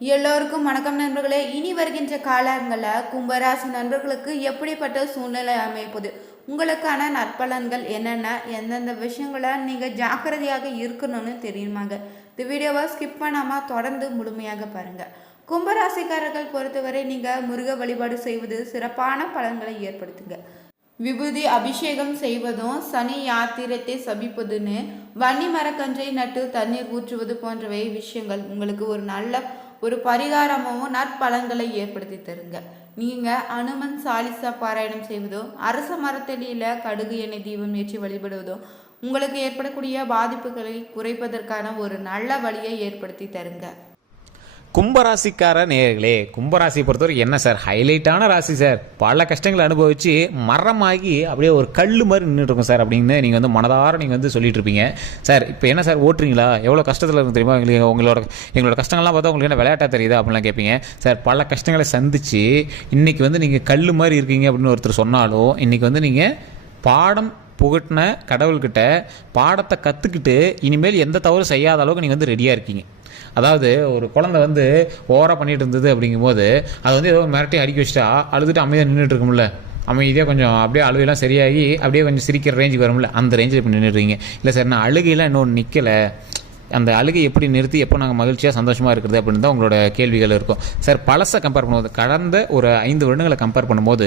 எல்லோருக்கும் வணக்கம் நண்பர்களே. இனி வருகின்ற காலங்களில் கும்பராசி நண்பர்களுக்கு எப்படிப்பட்ட சூழ்நிலை அமைப்பது, உங்களுக்கான நற்பலன்கள் என்னென்ன, எந்தெந்த விஷயங்களை நீங்கள் ஜாக்கிரதையாக இருக்கணும்னு தெரியுமாங்க. இந்த வீடியோவை ஸ்கிப் பண்ணாமல் தொடர்ந்து முழுமையாக பாருங்கள். கும்பராசிக்காரர்கள் பொறுத்தவரை நீங்கள் முருக வழிபாடு செய்வது சிறப்பான பலன்களை ஏற்படுத்துங்க. விபூதி அபிஷேகம் செய்வதும், சனி யாத்திரத்தை சபிப்பதுன்னு, வன்னி மரக்கன்றை நட்டு தண்ணீர் ஊற்றுவது போன்றவை விஷயங்கள் உங்களுக்கு ஒரு பரிகாரமும் நற்பலன்களை ஏற்படுத்தி தருங்க. நீங்கள் அனுமன் சாலிசா பாராயணம் செய்வதோ, அரச மரத்தடியில் கடுகு எண்ணெய் தீபம் ஏற்றி வழிபடுவதோ உங்களுக்கு ஏற்படக்கூடிய பாதிப்புகளை குறைப்பதற்கான ஒரு நல்ல வழியை ஏற்படுத்தி தருங்க. கும்பராசிக்கார நேயர்களே, கும்பராசியை பொறுத்தவரை என்ன சார் ஹைலைட்டான ராசி சார். பல கஷ்டங்களை அனுபவித்து மரமாகி அப்படியே ஒரு கல் மாதிரி நின்றுட்டு இருக்கும் சார் அப்படின்னு நீங்கள் வந்து மனதார நீங்கள் வந்து சொல்லிட்டு இருப்பீங்க. சார் இப்போ என்ன சார் ஓட்டுறீங்களா, எவ்வளோ கஷ்டத்தில் இருக்கும் தெரியுமா எங்களுக்கு, எங்களோட கஷ்டங்கள்லாம் பார்த்தா உங்களுக்கு என்ன விளையாட்டாக தெரியுதா அப்படின்லாம் கேட்பீங்க. சார் பல கஷ்டங்களை சந்தித்து இன்றைக்கி வந்து நீங்கள் கல் மாதிரி இருக்கீங்க அப்படின்னு ஒருத்தர் சொன்னாலும், இன்றைக்கி வந்து நீங்கள் பாடம் புகட்டின கடவுள்கிட்ட பாடத்தை கற்றுக்கிட்டு இனிமேல் எந்த தவறு செய்யாத அளவுக்கு நீங்கள் வந்து ரெடியாக இருக்கீங்க. அதாவது ஒரு குழந்தை வந்து ஓவராக பண்ணிட்டு இருந்தது அப்படிங்கும்போது அது வந்து ஏதோ மிரட்டி அடிக்க வச்சுட்டா அழுதுட்டு அமைதியாக நின்றுட்டு இருக்கும்ல, அமைதியாக கொஞ்சம் அப்படியே அழுகையெல்லாம் சரியாகி அப்படியே கொஞ்சம் சிரிக்கிற ரேஞ்சுக்கு வரும்ல, அந்த ரேஞ்சில் இப்போ நின்றுடுறீங்க. இல்லை சார் நான் அழுகையெல்லாம் இன்னொன்று நிற்கலை, அந்த அழுகை எப்படி நிறுத்தி எப்போ நாங்கள் மகிழ்ச்சியாக சந்தோஷமாக இருக்கிறது அப்படின்னு தான் உங்களோட கேள்விகள் இருக்கும். சார் பழசை கம்பேர் பண்ணும்போது, கடந்த ஒரு 5 வருடங்களை கம்பேர் பண்ணும்போது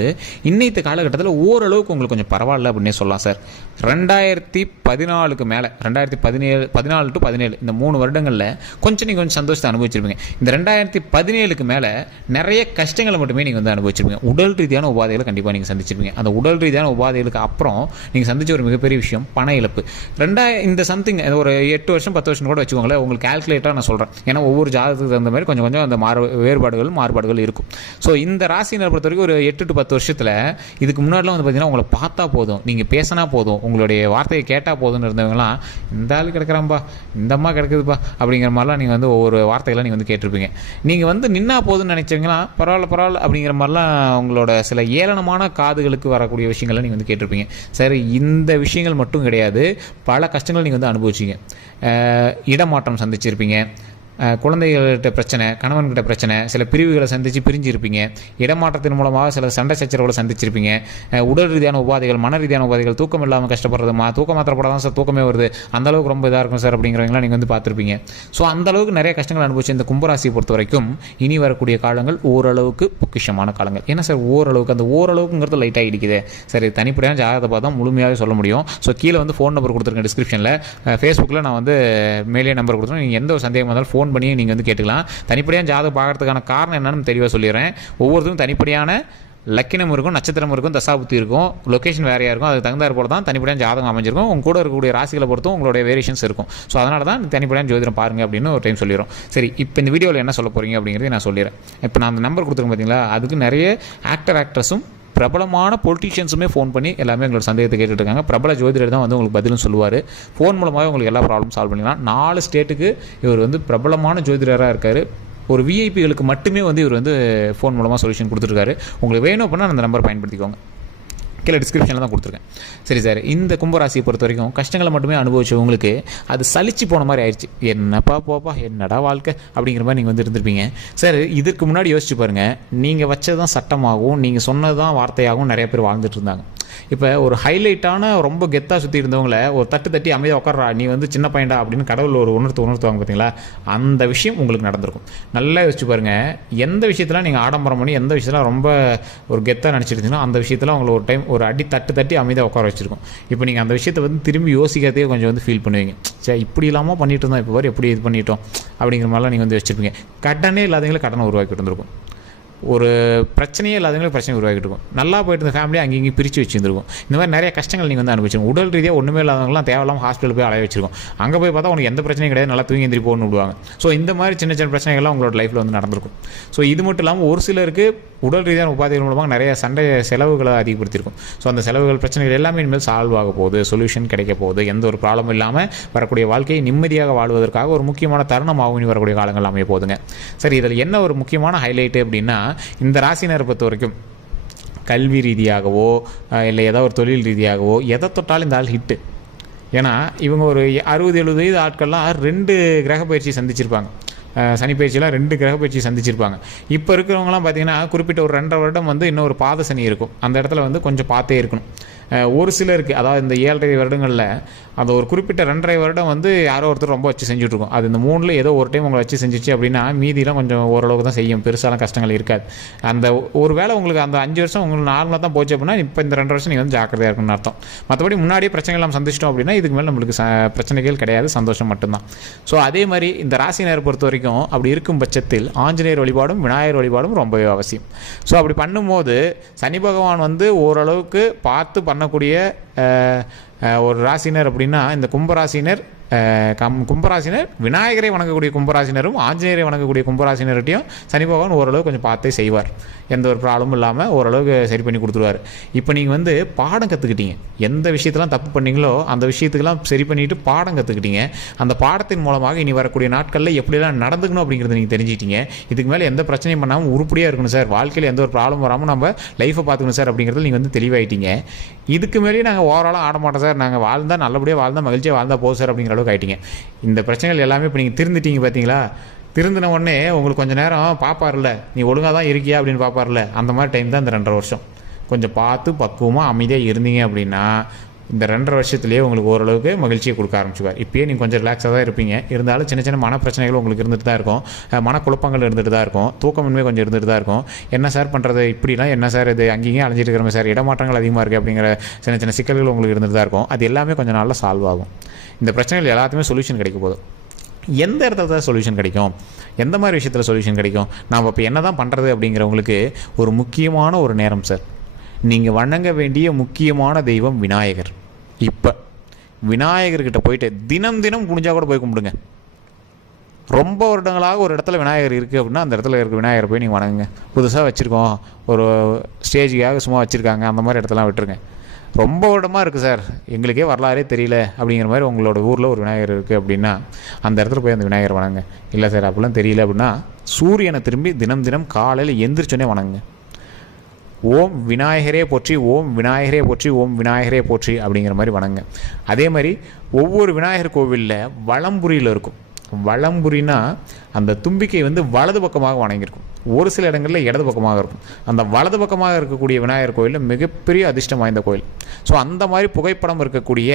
இன்னைக்கு காலகட்டத்தில் ஓரளவுக்கு உங்களுக்கு கொஞ்சம் பரவாயில்ல அப்படின்னே சொல்லலாம் சார். 2014 மேலே 2014 to 17 இந்த 3 வருடங்களில் நீங்கள் கொஞ்சம் சந்தோஷத்தை அனுபவிச்சிருப்பீங்க. இந்த 2017க்கு மேலே நிறைய கஷ்டங்களை மட்டுமே நீங்கள் வந்து அனுபவிச்சிருப்பீங்க. உடல் ரீதியான உபாதைகளை கண்டிப்பாக நீங்கள் சந்திச்சிருப்பீங்க. அந்த உடல் ரீதியான உபாதைகளுக்கு அப்புறம் நீங்கள் சந்திச்ச ஒரு மிகப்பெரிய விஷயம் பண இழப்பு. இந்த சம்திங் ஒரு 8 வருஷம் 10 வருஷம் கூட வச்சுக்கோங்களேன், உங்களுக்கு கால்குலேட்டாக நான் சொல்கிறேன். ஏன்னா ஒவ்வொரு ஜாதகத்துக்கு தகுந்த மாதிரி கொஞ்சம் கொஞ்சம் அந்த மாறுபாடுகள் இருக்கும். ஸோ இந்த ராசியினர் பொறுத்த வரைக்கும் ஒரு 8 to 10 வருஷத்தில் இதுக்கு முன்னாடிலாம் வந்து பார்த்தீங்கன்னா உங்களை பார்த்தா போதும், நீங்கள் பேசினா போதும், உங்களுடைய வார்த்தையை கேட்டால் போதும்னு இருந்தவங்களாம் இந்த ஆள் கிடக்கிறான்பா, இந்த அம்மா கிடக்குதுப்பா அப்படிங்கிற மாதிரிலாம் நீங்கள் வந்து ஒவ்வொரு வார்த்தைகளாம் நீங்கள் வந்து கேட்டிருப்பீங்க. நீங்கள் வந்து நின்னா போதும்னு நினச்சவங்களாம் பரவாயில்ல அப்படிங்கிற மாதிரிலாம் உங்களோட சில ஏளனமான காதுகளுக்கு வரக்கூடிய விஷயங்கள்லாம் நீங்கள் வந்து கேட்டிருப்பீங்க. சரி, இந்த விஷயங்கள் மட்டும் கிடையாது, பல கஷ்டங்கள் நீங்கள் வந்து அனுபவிச்சிங்க. இடமாற்றம் சந்திச்சிருப்பீங்க, குழந்தைகள்கிட்ட பிரச்சனை, கணவன்கிட்ட பிரச்சனை, சில பிரிவுகளை சந்தித்து பிரிஞ்சிருப்பீங்க, இடமாற்றத்தின் மூலமாக சில சண்டை சச்சரவுகளை சந்திச்சிருப்பீங்க, உடல் ரீதியான உபாதைகள், மன ரீதியான உபாதைகள், தூக்கம் இல்லாமல் கஷ்டப்படுறது, தூக்க மாத்திரை போடாதான் சார் தூக்கமே வருது, அந்தளவுக்கு ரொம்ப இதாக இருக்கும் சார் அப்படிங்கிறவங்களாம் நீங்கள் வந்து பார்த்துருப்பீங்க. ஸோ அந்தளவுக்கு நிறைய கஷ்டங்கள் அனுபவிச்சு இந்த கும்பராசியை பொறுத்த வரைக்கும் இனி வரக்கூடிய காலங்கள் ஓரளவுக்கு பொக்கிஷமான காலங்கள். ஏன்னா சார் ஓரளவுக்கு, அந்த ஓரளவுக்குங்கிறது லைட்டாக இடிக்குது. சரி, தனிப்படையான ஜாதகத்தை பார்த்தா முழுமையாக சொல்ல முடியும். ஸோ கீழே வந்து ஃபோன் நம்பர் கொடுத்துருக்கேன் டிஸ்கிரிப்ஷனில், ஃபேஸ்புக்கில் நான் வந்து மேலே நம்பர் கொடுத்துருக்கேன். நீங்கள் எந்த ஒரு சந்தேகம் வந்தாலும் ஃபோன் பண்ணி நீங்கள் வந்து கேட்டுக்கலாம். தனிப்படையான ஜாதகம் பார்க்கறதுக்கான காரணம் என்னன்னு தெளிவாக சொல்லிடுறேன். ஒவ்வொருத்தரும் தனிப்படையான லக்கினம் இருக்கும், நட்சத்திரம் இருக்கும், தசாபுத்தி இருக்கும், லொக்கேஷன் வேறையாக இருக்கும். அதுக்கு தகுந்தாற் போல தான் தனிப்படையான ஜாதகம் அமைஞ்சிருக்கும். உங்க கூட இருக்கக்கூடிய ராசிகளை பொறுத்தும் உங்களுடைய வேரியேஷன்ஸ் இருக்கும். ஸோ அதனால தான் தனிப்படையான ஜோதிடம் பாருங்க அப்படின்னு ஒரு டைம் சொல்லிடுறோம். சரி, இப்போ இந்த வீடியோவில் என்ன சொல்ல போறீங்க அப்படிங்கிறத நான் சொல்லிடுறேன். இப்போ நான் அந்த நம்பர் கொடுத்துருக்கேன் பார்த்தீங்களா, அதுக்கு நிறைய ஆக்டர்ஸும் பிரபலமான பொலிட்டீஷியன்ஸுமே ஃபோன் பண்ணி எல்லாமே எங்களோட சந்தேகத்தை கேட்டுட்டு இருக்காங்க. பிரபல ஜோதிடர் தான் வந்து உங்களுக்கு பதிலும் சொல்லுவார். ஃபோன் மூலமாக உங்களுக்கு எல்லா ப்ராப்ளம் சால்வ் பண்ணிக்கலாம். 4 ஸ்டேட்டுக்கு இவர் வந்து பிரபலமான ஜோதிடராக இருக்கார். ஒரு விஐபிகளுக்கு மட்டுமே வந்து இவர் வந்து ஃபோன் மூலமாக சொல்யூஷன் கொடுத்துருக்காரு. உங்களுக்கு வேணும் அப்படின்னா அந்த நம்பரை பயன்படுத்திக்கோங்க. கீழே டிஸ்கிரிப்ஷனில் தான் கொடுத்துருக்கேன். சரி சார், இந்த கும்பராசியை பொறுத்த வரைக்கும் கஷ்டங்களை மட்டுமே அனுபவிச்சவங்களுக்கு அது சலிச்சு போன மாதிரி ஆயிடுச்சு. என்னப்பா போப்பா, என்னடா வாழ்க்கை அப்படிங்கிற மாதிரி நீங்கள் வந்து இருந்திருப்பீங்க. சார் இதுக்கு முன்னாடி யோசிச்சு பாருங்கள், நீங்கள் வச்சது தான் சட்டமாகவும் நீங்கள் சொன்னது தான் வார்த்தையாகவும் நிறைய பேர் வாழ்ந்துட்டு இருந்தாங்க. இப்போ ஒரு ஹைலைட்டான ரொம்ப கெத்தாக சுற்றி இருந்தவங்கள ஒரு தட்டி அமைதியாக உட்கார்றா, நீ வந்து சின்ன பையன்டா அப்படின்னு கடவுள் ஒரு உணர்த்துவாங்க பார்த்தீங்களா, அந்த விஷயம் உங்களுக்கு நடந்திருக்கும். நல்லா யோசிச்சு பாருங்கள், எந்த விஷயத்தில் நீங்கள் ஆடம்பரம் பண்ணி எந்த விஷயத்தில் ரொம்ப ஒரு கெத்தாக நினச்சிருந்தீங்கன்னா அந்த விஷயத்தில் அவங்களை ஒரு டைம் ஒரு அடி தட்டி அமைதியாக உட்கார வச்சிருக்கும். இப்போ நீங்கள் அந்த விஷயத்தை வந்து திரும்பி யோசிக்கிறதே கொஞ்சம் வந்து ஃபீல் பண்ணுவீங்க. சரி, இப்படி இல்லாமல் பண்ணிட்டு இருந்தோம், இப்போ வரை எப்படி இது பண்ணிட்டோம் அப்படிங்கிற மாதிரிலாம் நீங்கள் வந்து வச்சுருப்பீங்க. கடனே இல்லாதவங்களே கடனை உருவாக்கிட்டு இருந்திருக்கும். ஒரு பிரச்சனையே இல்லாதவங்களுக்கு பிரச்சனை உருவாக்கிட்டு இருக்கும். நல்லா போயிட்டு இருந்த ஃபேமிலியை அங்கேயும் பிரித்து வச்சுருந்துருக்கும். இந்த மாதிரி நிறைய கஷ்டங்கள் நீங்கள் வந்து அனுபவிச்சிருக்கும். உடல் ரீதியாக ஒன்றுமே இல்லாதவங்களாம் தேவையில்லாமல் ஹாஸ்பிட்டல் போய் அலைய வச்சிருக்கும். அங்கே போய் பார்த்தா உனக்கு எந்த பிரச்சனையும் கிடையாது, நல்லா தூங்கி எந்திரி போகணும்னு விடுவாங்க. ஸோ இந்த மாதிரி சின்ன சின்ன பிரச்சனைகள்லாம் உங்களோட லைஃப்பில் வந்து நடந்திருக்கும். ஸோ இது மட்டும் இல்லாமல் ஒரு சிலருக்கு உடல் ரீதியான உபாதைகள் மூலமாக நிறைய செலவுகளை அதிகப்படுத்தியிருக்கும். ஸோ அந்த செலவுகள் பிரச்சனைகள் எல்லாமே இனிமேல் சால்வ் ஆக போகுது, சொல்யூஷன் கிடைக்க போகுது. எந்த ஒரு ப்ராப்ளமும் இல்லாமல் வரக்கூடிய வாழ்க்கையை நிம்மதியாக வாழ்வதற்காக ஒரு முக்கியமான தருணமாகவும் இனி வரக்கூடிய காலங்கள் அமைய போகுதுங்க. சரி, இதில் என்ன ஒரு முக்கியமான ஹைலைட்டு அப்படின்னா, இந்த ராசினரை பொறுத்த வரைக்கும் கல்வி ரீதியாகவோ இல்லை ஏதோ ஒரு தொழில் ரீதியாகவோ எதை தொட்டாலும் இந்த ஆள் ஹிட்டு. ஏன்னா இவங்க ஒரு 60-70 வயது ஆட்கள்லாம் 2 கிரக பயிற்சி சந்திச்சிருப்பாங்க. சனி பயிற்சியெலாம் 2 கிரக பயிற்சி சந்திச்சிருப்பாங்க. இப்போ இருக்கிறவங்களாம் பார்த்தீங்கன்னா குறிப்பிட்ட ஒரு 2.5 வருடம் வந்து இன்னும் ஒரு பாத சனி இருக்கும். அந்த இடத்துல வந்து கொஞ்சம் பார்த்தே இருக்கணும். ஒரு சிலருக்கு அதாவது இந்த 7.5 வருடங்களில் அந்த ஒரு குறிப்பிட்ட 2.5 வருடம் வந்து யாரோ ஒருத்தர் ரொம்ப வச்சு செஞ்சுட்ருக்கோம். அது இந்த 3ல் ஏதோ ஒரு டைம் உங்களை வச்சு செஞ்சிச்சு அப்படின்னா மீதிலாம் கொஞ்சம் ஓரளவுக்கு தான் செய்யும், பெருசாலாம் கஷ்டங்கள் இருக்காது. அந்த ஒரு வேளை உங்களுக்கு அந்த 5 வருஷம் உங்களுக்கு நார்மலாக தான் போச்சு அப்படின்னா இப்போ இந்த 2 வருஷம் நீங்கள் வந்து ஜாக்கிரதையாக இருக்கணும்னு அர்த்தம். மற்றபடி முன்னாடியே பிரச்சனைகள் நம்ம சந்திச்சிட்டோம் அப்படின்னா இதுக்கு மேலே நம்மளுக்கு பிரச்சனைகள் கிடையாது, சந்தோஷம் மட்டும்தான். ஸோ அதே மாதிரி இந்த ராசினரை பொறுத்த வரைக்கும் அப்படி இருக்கும் பட்சத்தில் ஆஞ்சநேயர் வழிபாடும் விநாயகர் வழிபாடும் ரொம்பவே அவசியம். ஸோ அப்படி பண்ணும்போது சனி பகவான் வந்து ஓரளவுக்கு பார்த்து பண்ணக்கூடிய ஒரு ராசினர் அப்படின்னா இந்த கும்பராசினர் கும்பராசினர் விநாயகரை வணங்கக்கூடிய கும்பராசினரும் ஆஞ்சநேயரை வணங்கக்கூடிய கும்பராசினர்கிட்டையும் சனி பகவான் ஓரளவு கொஞ்சம் பார்த்தே செய்வார். எந்த ஒரு ப்ராப்ளமும் இல்லாமல் ஓரளவுக்கு சரி பண்ணி கொடுத்துருவார். இப்போ நீங்கள் வந்து பாடம் கற்றுக்கிட்டீங்க, எந்த விஷயத்தெல்லாம் தப்பு பண்ணீங்களோ அந்த விஷயத்துக்கெல்லாம் சரி பண்ணிவிட்டு பாடம் கற்றுக்கிட்டீங்க. அந்த பாடத்தின் மூலமாக இனி வரக்கூடிய நாட்களில் எப்படிலாம் நடந்துக்கணும் அப்படிங்கிறத நீங்கள் தெரிஞ்சிட்டீங்க. இதுக்கு மேலே எந்த பிரச்சனையும் பண்ணாமல் உருப்படியாக இருக்கணும் சார், வாழ்க்கையில் எந்த ஒரு ப்ராப்ளம் வராமல் நம்ம லைஃப்பை பார்த்துக்கணும் சார் அப்படிங்கிறத நீங்கள் வந்து தெளிவாயிட்டீங்க. இதுக்கு மேலேயே நாங்கள் ஓவராலாக ஆட மாட்டோம் சார், நாங்கள் வாழ்ந்தால் நல்லபடியாக வாழ்ந்தால் மகிழ்ச்சியாக வாழ்ந்தால் போதும் சார் அப்படிங்கிற அளவுக்கு ஆகிட்டீங்க. இந்த பிரச்சனைகள் எல்லாமே இப்போ நீங்கள் திருந்துட்டீங்க பார்த்தீங்களா? திருந்தின உடனே உங்களுக்கு கொஞ்சம் நேரம் பார்ப்பார்ல, நீ ஒழுங்காக தான் இருக்கியா அப்படின்னு பார்ப்பார்ல, அந்த மாதிரி டைம் தான் இந்த 2.5 வருஷம். கொஞ்சம் பார்த்து பக்குவமாக அமைதியாக இருந்தீங்க அப்படின்னா இந்த 2.5 வருஷத்துலேயே உங்களுக்கு ஓரளவுக்கு மகிழ்ச்சியை கொடுக்க ஆரம்பிச்சுவார். இப்போயே நீங்கள் கொஞ்சம் ரிலாக்ஸாக தான் இருப்பீங்க, இருந்தாலும் சின்ன சின்ன மன பிரச்சனைகள் உங்களுக்கு இருந்துட்டு தான் இருக்கும், மனக்குழப்பங்கள் இருந்துட்டு தான் இருக்கும், தூக்கமின்மை கொஞ்சம் இருந்துட்டு தான் இருக்கும். என்ன சார் பண்ணுறது, இப்படிலாம் என்ன சார் இது அங்கேயும் அலைஞ்சிட்டு இருக்கிறோம் சார், இடமாற்றங்கள் அதிகமாக இருக்குது அப்படிங்கிற சின்ன சின்ன சிக்கல்கள் உங்களுக்கு இருந்துட்டு தான் இருக்கும். அது எல்லாமே கொஞ்சம் நாளில் சால்வ் ஆகும். இந்த பிரச்சனைகள் எல்லாத்துக்குமே சொல்யூஷன் கிடைக்க போதும். எந்த இடத்துல தான் சொல்யூஷன் கிடைக்கும், எந்த மாதிரி விஷயத்தில் சொல்யூஷன் கிடைக்கும், நாம் இப்போ என்ன தான் பண்ணுறது அப்படிங்கிறவங்களுக்கு ஒரு முக்கியமான ஒரு நேரம் சார். நீங்கள் வணங்க வேண்டிய முக்கியமான தெய்வம் விநாயகர். இப்போ விநாயகர்கிட்ட போயிட்டு தினம் தினம் குனிஞ்சா கூட போய் கும்பிடுங்க. ரொம்ப வருடங்களாக ஒரு இடத்துல விநாயகர் இருக்குது அப்படின்னா அந்த இடத்துல இருக்க விநாயகரை போய் நீங்கள் வணங்குங்க. புதுசாக வச்சுருக்கோம், ஒரு ஸ்டேஜுக்காக சும்மா வச்சுருக்காங்க, அந்த மாதிரி இடத்தெல்லாம் விட்டுருங்க. ரொம்ப வருடமாக இருக்குது சார், எங்களுக்கே வரலாறே தெரியல அப்படிங்கிற மாதிரி உங்களோட ஊரில் ஒரு விநாயகர் இருக்குது அப்படின்னா அந்த இடத்துல போய் அந்த விநாயகர் வணங்க. இல்லை சார் அப்படிலாம் தெரியல அப்படின்னா சூரியனை திரும்பி தினம் தினம் காலையில் எந்திரிச்சோன்னே வணங்குங்க. ஓம் விநாயகரே போற்றி, ஓம் விநாயகரே போற்றி, ஓம் விநாயகரே போற்றி அப்படிங்கிற மாதிரி வணங்க. அதே மாதிரி ஒவ்வொரு விநாயகர் கோவிலில் வலம்புரியில் இருக்கும். வலம்புரினா அந்த தும்பிக்கை வந்து வலது பக்கமாக வணங்கியிருக்கும், ஒரு சில இடங்களில் இடது பக்கமாக இருக்கும். அந்த வலது பக்கமாக இருக்கக்கூடிய விநாயகர் கோயிலில் மிகப்பெரிய அதிர்ஷ்டம் வாய்ந்த கோயில். ஸோ அந்த மாதிரி புகைப்படம் இருக்கக்கூடிய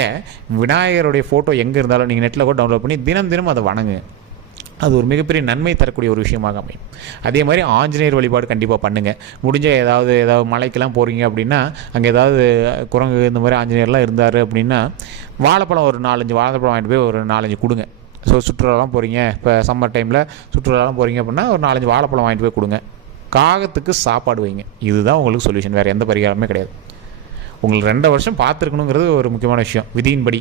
விநாயகருடைய ஃபோட்டோ எங்கே இருந்தாலும் நீங்கள் நெட்டில் கூட டவுன்லோட் பண்ணி தினம் தினம் அதை வணங்குங்க. அது ஒரு மிகப்பெரிய நன்மை தரக்கூடிய ஒரு விஷயமாக அமையும். அதே மாதிரி ஆஞ்சநேயர் வழிபாடு கண்டிப்பாக பண்ணுங்கள். முடிஞ்ச ஏதாவது மலைக்கெல்லாம் போகிறீங்க அப்படின்னா அங்கே ஏதாவது குரங்கு இந்த மாதிரி ஆஞ்சநேயர்லாம் இருந்தார் அப்படின்னா வாழைப்பழம் ஒரு 4-5 வாழைப்பழம் வாங்கிட்டு போய் ஒரு 4-5 கொடுங்க. ஸோ சுற்றுலாலாம் போகிறீங்க, இப்போ சம்மர் டைமில் சுற்றுலாலாம் போகிறீங்க அப்படின்னா ஒரு 4-5 வாழைப்பழம் வாங்கிட்டு போய் கொடுங்க. காகத்துக்கு சாப்பாடு வைங்க. இதுதான் உங்களுக்கு சொல்யூஷன், வேறு எந்த பரிகாரமே கிடையாது. உங்களுக்கு 2 வருஷம் பார்த்துருக்கணுங்கிறது ஒரு முக்கியமான விஷயம் விதியின்படி.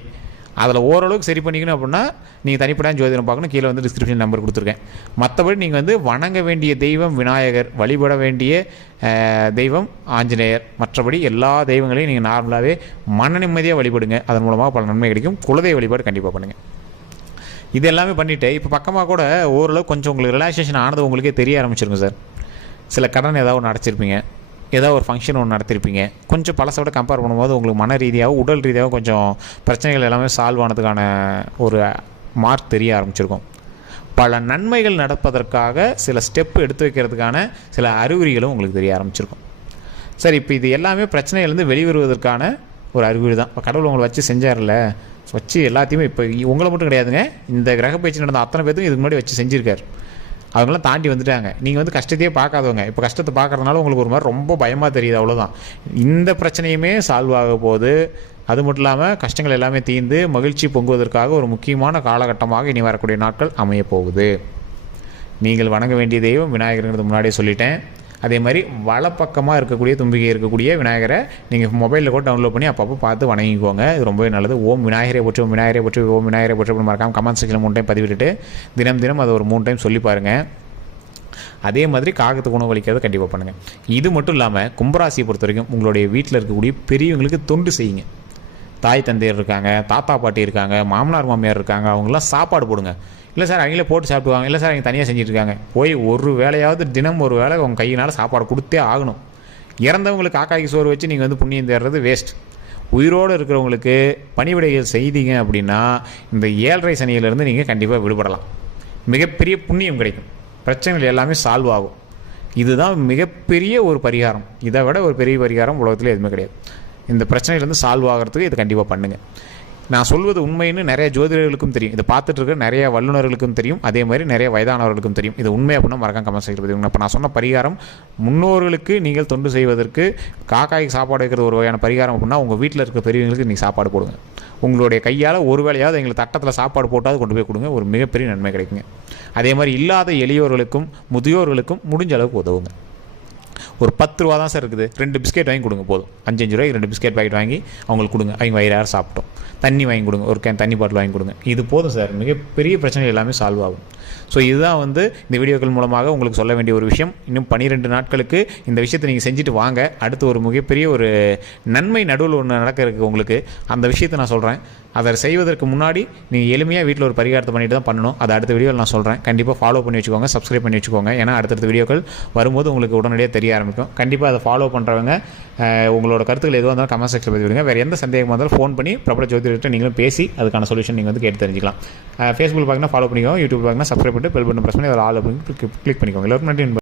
அதில் ஓரளவுக்கு சரி பண்ணிக்கணும் அப்படின்னா நீங்கள் தனிப்படையாக ஜோதிடம் பார்க்கணும். கீழே வந்து டிஸ்கிரிப்ஷன் நம்பர் கொடுத்துருக்கேன். மற்றபடி நீங்கள் வந்து வணங்க வேண்டிய தெய்வம் விநாயகர், வழிபட வேண்டிய தெய்வம் ஆஞ்சநேயர். மற்றபடி எல்லா தெய்வங்களையும் நீங்கள் நார்மலாகவே மன நிம்மதியாக வழிபடுங்க. அதன் மூலமாக பல நன்மை கிடைக்கும். குலதெய்வ வழிபாடு கண்டிப்பாக பண்ணுங்கள். இது எல்லாமே பண்ணிவிட்டு இப்போ பக்கமாக கூட ஓரளவு கொஞ்சம் உங்களுக்கு ரிலாக்ஸேஷன் ஆனது உங்களுக்கே தெரிய ஆரம்பிச்சிருங்க சார். சில கடன் ஏதாவது ஒன்று அடைச்சிருப்பீங்க, ஏதாவது ஒரு ஃபங்க்ஷன் ஒன்று நடத்திருப்பீங்க. கொஞ்சம் பழசோட கம்பேர் பண்ணும்போது உங்களுக்கு மன ரீதியாகவும் உடல் ரீதியாகவும் கொஞ்சம் பிரச்சனைகள் எல்லாமே சால்வ் ஆனதுக்கான ஒரு மார்க் தெரிய ஆரம்பிச்சிருக்கும். பல நன்மைகள் நடப்பதற்காக சில ஸ்டெப்பு எடுத்து வைக்கிறதுக்கான சில அறிகுறிகளும் உங்களுக்கு தெரிய ஆரம்பிச்சிருக்கும். சார் இப்போ இது எல்லாமே பிரச்சனையிலேருந்து வெளிவருவதற்கான ஒரு அறிகுறி தான். இப்போ கடவுள் உங்களை வச்சு செஞ்சார்ல, வச்சு எல்லாத்தையுமே இப்போ உங்களை மட்டும் கிடையாதுங்க, இந்த கிரக பயிற்சி நடந்த அத்தனை பேருக்கும் இதுக்கு முன்னாடி வச்சு செஞ்சுருக்கார். அவங்களாம் தாண்டி வந்துட்டாங்க. நீங்கள் வந்து கஷ்டத்தையே பார்க்காதவங்க, இப்போ கஷ்டத்தை பார்க்குறதுனால உங்களுக்கு ஒரு மாதிரி ரொம்ப பயமாக தெரியுது, அவ்வளோதான். இந்த பிரச்சனையுமே சால்வ் ஆக போகுது. அது மட்டும் இல்லாமல் கஷ்டங்கள் எல்லாமே தீர்ந்து மகிழ்ச்சி பொங்குவதற்காக ஒரு முக்கியமான காலகட்டமாக இனி வரக்கூடிய நாட்கள் அமைய போகுது. நீங்கள் வணங்க வேண்டிய தெய்வம் விநாயகருங்கிறது முன்னாடியே சொல்லிட்டேன். அதே மாதிரி வலப்பக்கமாக இருக்கக்கூடிய தும்பிக்கை இருக்கக்கூடிய விநாயகரை நீங்கள் மொபைலில் கூட டவுன்லோட் பண்ணி அப்பப்போ பார்த்து வணங்கிக்கோங்க. இது ரொம்பவே நல்லது. ஓம் விநாயகரே போற்றி, ஓம் விநாயகரே போற்றி, ஓம் விநாயகரே போற்றி அப்படின்னு மறக்காமல் கமெண்ட் செக்ஷனில் 3 டைம் பதிவிட்டுட்டு தினம் தினம் அதை ஒரு 3 டைம் சொல்லி பாருங்கள். அதே மாதிரி காகத்துக்கு உணவு அளிக்கிறத கண்டிப்பாக பண்ணுங்கள். இது மட்டும் இல்லாமல் கும்பராசியை பொறுத்த வரைக்கும் உங்களுடைய வீட்டில் இருக்கக்கூடிய பெரியவங்களுக்கு தொண்டு செய்யுங்க. தாய் தந்தையர் இருக்காங்க, தாத்தா பாட்டி இருக்காங்க, மாமனார் மாமியார் இருக்காங்க, அவங்களாம் சாப்பாடு போடுங்க. இல்லை சார் அவங்களே போட்டு சாப்பிடுவாங்க, இல்லை சார் அவங்க தனியாக செஞ்சுட்ருக்காங்க, போய் ஒரு வேளையாவது தினம் ஒரு வேளை உங்கள் கையினால் சாப்பாடு கொடுத்தே ஆகணும். இறந்தவங்களுக்கு காக்காய்க்கு சோறு வச்சு நீங்கள் வந்து புண்ணியம் தேடுறது வேஸ்ட். உயிரோடு இருக்கிறவங்களுக்கு பணிவிடைகள் செய்தீங்க அப்படின்னா இந்த 7.5 சனியிலேருந்து நீங்கள் கண்டிப்பாக விடுபடலாம். மிகப்பெரிய புண்ணியம் கிடைக்கும், பிரச்சனைகள் எல்லாமே சால்வ் ஆகும். இதுதான் மிகப்பெரிய ஒரு பரிகாரம். இதை விட ஒரு பெரிய பரிகாரம் உலகத்தில் எதுவுமே கிடையாது. இந்த பிரச்சனையிலேருந்து சால்வ் ஆகிறதுக்கு இதை கண்டிப்பாக பண்ணுங்கள். நான் சொல்வது உண்மைன்னு நிறைய ஜோதிடர்களுக்கும் தெரியும், இதை பார்த்துட்டு இருக்க நிறைய வல்லுநர்களுக்கும் தெரியும், அதே மாதிரி நிறைய வயதானவர்களுக்கும் தெரியும். இது உண்மை அப்படின்னா மறக்காம கமெண்ட் செக்ஷனில் பதிவுங்க. இப்போ நான் சொன்ன பரிகாரம் முன்னோர்களுக்கு நீங்கள் தொண்டு செய்வதற்கு, காக்காய்க்கு சாப்பாடு வைக்கிறது ஒரு வகையான பரிகாரம் அப்படின்னா, உங்கள் வீட்டில் இருக்க பெரியவங்களுக்கு நீங்கள் சாப்பாடு போடுங்க. உங்களுடைய கையால் ஒரு வேளையாவது எங்களுக்கு தட்டத்தில் சாப்பாடு போட்டாவது கொண்டு போய் கொடுங்க, ஒரு மிகப்பெரிய நன்மை கிடைக்குங்க. அதே மாதிரி இல்லாத எளியோர்களுக்கும் முதியோர்களுக்கும் முடிஞ்ச அளவுக்கு உதவுங்க. ஒரு 10 ரூபா தான் சார் இருக்குது, 2 பிஸ்கெட் வாங்கி கொடுங்க போதும். 5 ரூபாய்க்கு 2 பிஸ்கெட் பாக்கெட் வாங்கி அவங்களுக்கு கொடுங்க, அவங்க வயிறார சாப்பிட்டோம். தண்ணி வாங்கி கொடுங்க, ஒரு கேன் தண்ணி பாட்டில் வாங்கி கொடுங்க. இது போதும் சார், மிகப்பெரிய பிரச்சனை எல்லாமே சால்வ் ஆகும். ஸோ இதுதான் இந்த வீடியோக்கள் மூலமாக உங்களுக்கு சொல்ல வேண்டிய ஒரு விஷயம். இன்னும் 12 நாட்களுக்கு இந்த விஷயத்தை நீங்கள் செஞ்சுட்டு வாங்க. அடுத்து ஒரு மிகப்பெரிய ஒரு நன்மை நடுவில் ஒன்று நடக்க இருக்குது உங்களுக்கு. அந்த விஷயத்தை நான் சொல்கிறேன். அதை செய்வதற்கு முன்னாடி நீங்கள் எளிமையாக வீட்டில் ஒரு பரிகாரத்தை பண்ணிட்டு தான் பண்ணணும். அதை அடுத்த வீடியோவில் நான் சொல்கிறேன். கண்டிப்பாக ஃபாலோ பண்ணி வச்சுக்கோங்க, சப்ஸ்கிரைப் பண்ணி வச்சுக்கோங்க. ஏன்னா அடுத்தடுத்த வீடியோக்கள் வரும்போது உங்களுக்கு உடனடியாக தெரிய ஆரம்பிக்கும். கண்டிப்பாக அதை ஃபாலோ பண்ணுறவங்க உங்களோட கருத்துக்கள் எதுவாக இருந்தாலும் கமெண்ட் செக்ஷனில் பதிவு விடுங்க. வேறு எந்த சந்தேகமாக இருந்தாலும் ஃபோன் பண்ணி பிரபல ஜோதிடர்கிட்ட நீங்களும் பேசி அதுக்கான சொல்யூஷன் நீங்கள் கேட்டு தெரிஞ்சிக்கலாம். ஃபேஸ்புக் பார்க்கணும், ஃபாலோ பண்ணிக்கோங்க. யூடியூப் பார்க்கணும், சப்ஸ்கிரைப் பண்ணிட்டு பெல் பட்டன் ப்ரெஸ் பண்ணி அதில் ஆல் அப்படின்னு கிளிக் பண்ணிக்கோங்க. எல்லாருக்கும் நன்றி.